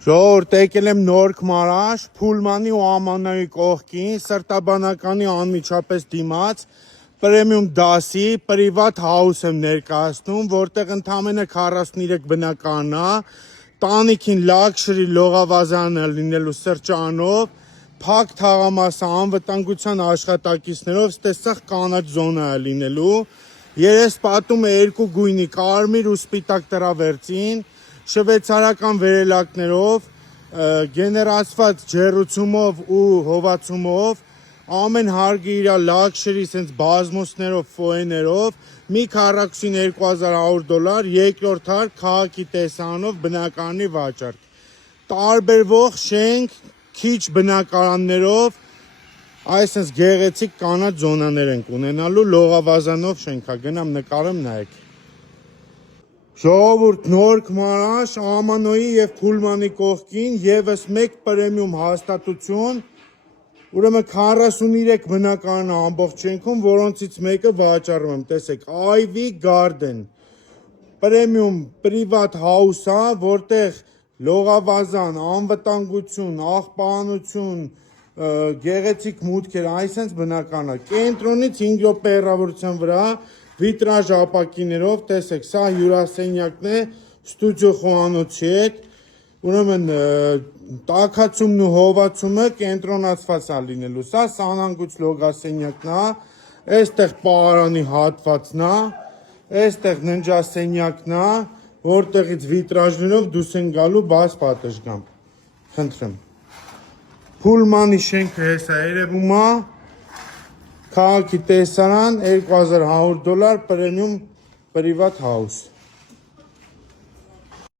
Ժողովուրդ, եկել եմ Նորք Մարաշ, Փուլմանի ու Ամաննայի կողքին, սրտաբանականի անմիջապես դիմաց, պրեմիում դասի, պրիվատ հաուս եմ ներկայացնում, որտեղ ընդամենը 43 բնակարան է, տանիքին լաքշրի լողավազանը լինելու սրճարանով, փակ թաղամասը անվտանգության աշխատակիցներով, ստեսախ կանաչ զոնա է լինելու, երեսպատում է երկու գույնի կարմիր ու սպիտակ տրավերտին, շվեյցարական վերելակներով, գեներացված ջեռուցումով ու հովացումով, ամեն հարգի իր լաքշրի սենց բազմոսներով, ֆոեներով, մի քառակուսին $2100, երկրորդ հարկ քաղաքի տեսանով բնակարանի վաճառք, տարբերվող շենք, քիչ բնակարաններով, այսպես գեղեցիկ կանաչ զոնաներ ենք ունենալու, լողավազանով շենքա, գնամ նկարեմ նայեք։ Ժողովուրդ, Նորք Մարաշ, Ամանոյի և Փուլմանի կողքին եւս մեկ պրեմիում հաստատություն, ուրեմն 43 բնակարան ամբողջ շենքում, որոնցից մեկը վաճառում եմ, տեսեք, Ivy Garden, պրեմիում պրիվատ հաուս է, որտեղ լողավազան, անվտանգություն, աղբանություն, գեղեցիկ մուտքեր, այսպես բնակարան է, կենտրոնից 5 րոպե հեռավորության վրա, վիտրաժ ապակիներով, տեսեք, սա հյուրասենյակն է, ստուդիո խոհանոցի հետ, ուրեմն տաքացումն ու հովացումը կենտրոնացված է լինելու, սա սանանգույց լոգասենյակն է, այստեղ պահարանի հատվածն է, այստեղ ննջասենյակն է, որտեղից վիտրաժներով դուրս են գալու բաց պատշգամբ, խնդրեմ։ Փուլմանի շենքը հեսա երևում է, քաղաքի տեսարան $2100, պրեմիում պրիվատ հաուս։